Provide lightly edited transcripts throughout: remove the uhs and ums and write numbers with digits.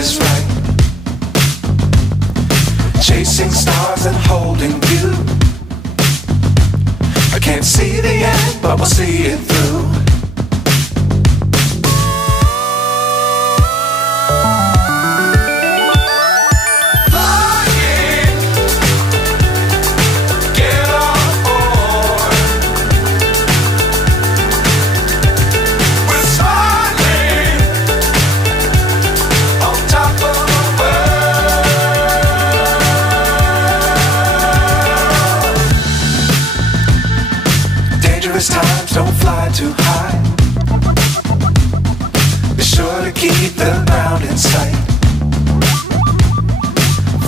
is right. Chasing stars and holding you. I can't see the end, but we'll see it through. Times don't fly too high. Be sure to keep the ground in sight.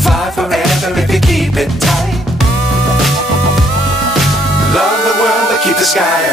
Fly forever if you keep it tight. Love the world but keep the sky